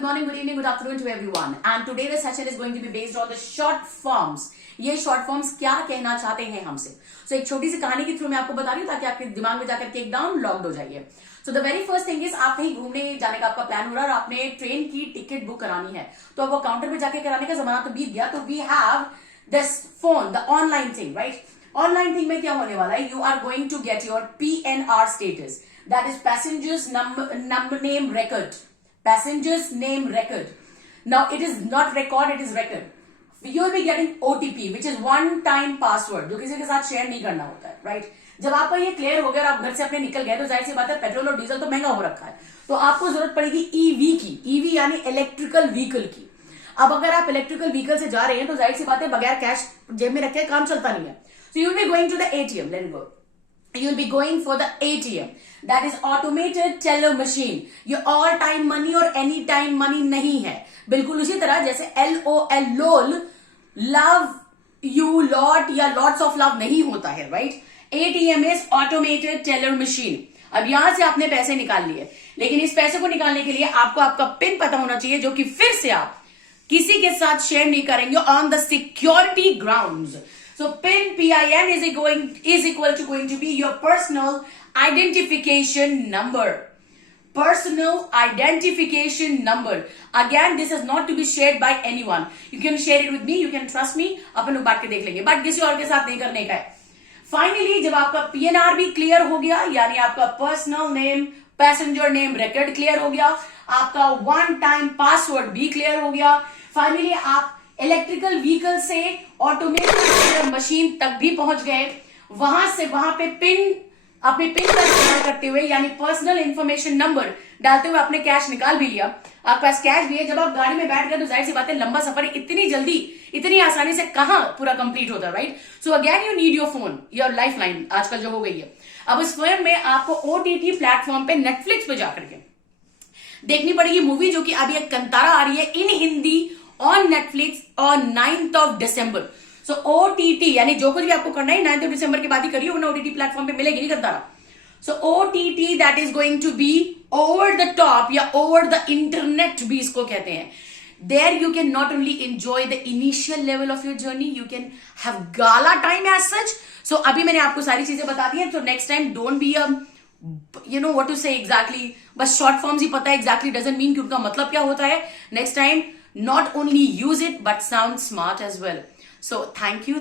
good morning, good evening, good afternoon to everyone. And today the session is going to be based on the short forms. ये short forms क्या कहना चाहते हैं हमसे? So एक छोटी सी कहानी के थ्रू मैं आपको बता रही हूँ ताकि आपके दिमाग में जाकर के एकदम लॉक्ड हो जाइए. So the very first thing is आप कहीं घूमने जाने का आपका प्लान हो रहा है और आपने ट्रेन की टिकट बुक करानी है. तो अब वो काउंटर पे जाके कराने का जमाना तो बीत गया. तो we have this phone, the online thing, right? Online thing में क्या होने वाला है? You are going to get your PNR status. That is passengers number name record. Passengers name record. Now it is not record, it is record. You will be getting OTP, which is one time password, जो किसी के साथ share नहीं करना होता है, right? जब आपका ये क्लियर हो गया और आप घर से अपने निकल गए तो जाहिर सी बात है पेट्रोल और डीजल तो महंगा हो रखा है, तो आपको जरूरत पड़ेगी ईवी की. ईवी यानी इलेक्ट्रिकल व्हीकल की. अब अगर आप इलेक्ट्रिकल व्हीकल से जा रहे हैं तो जाहिर सी बात है बगैर कैश जेब में रखे काम चलता नहीं है. So you will be going to the ATM. Let it go. You will be going for the ATM. That is automated teller machine. ये all time money और any time money नहीं है. बिल्कुल उसी तरह जैसे LOL LOL love you lot या lots of love नहीं होता है, right? ATM is automated teller machine. अब यहां से आपने पैसे निकाल लिए, लेकिन इस पैसे को निकालने के लिए आपको आपका पिन पता होना चाहिए, जो कि फिर से आप किसी के साथ शेयर नहीं करेंगे on the security grounds. So PIN is equal to going to be your personal identification number. Personal identification number. Again, this is not to be shared by anyone. You can share it with me, you can trust me. अपन लोग बात के देख लेंगे, but किसी और के साथ नहीं करने का है. फाइनली जब आपका PNR भी क्लियर हो गया, यानी आपका personal name passenger name record clear हो गया, आपका वन टाइम पासवर्ड भी क्लियर हो गया, फाइनली आप इलेक्ट्रिकल व्हीकल से ऑटोमेटिक मशीन तक भी पहुंच गए. वहां से वहां पे अपने पिन का इस्तेमाल करते हुए यानी पर्सनल इंफॉर्मेशन नंबर डालते हुए आपने कैश निकाल भी लिया. आपके पास कैश भी है. जब आप गाड़ी में बैठ गए तो जाहिर सी बात है लंबा सफर इतनी जल्दी इतनी आसानी से कहां पूरा कंप्लीट होता है, right? So again you need your phone, your life line आजकल जो हो गई है. अब इस फोन में आपको OTT प्लेटफॉर्म पे नेटफ्लिक्स पे जाकर के देखनी पड़ेगी मूवी, जो कि अभी एक कंतारा आ रही है इन Hindi on Netflix on 9th of December. So OTT यानी जो कुछ भी आपको करना है 9th of December के बाद ही करिए, वरना OTT प्लेटफॉर्म पे मिलेगी नहीं करता. So OTT that is going to be over the top या over the internet भी इसको कहते हैं. There you can not only enjoy the initial level of your journey, you can have gala time as such. So अभी मैंने आपको सारी चीजें बता दी हैं, तो next time don't be you know what to say exactly. बस short forms ही पता है exactly doesn't mean कि उनका मतलब क्या होता है. Next time not only use it but sound smart as well. So thank you.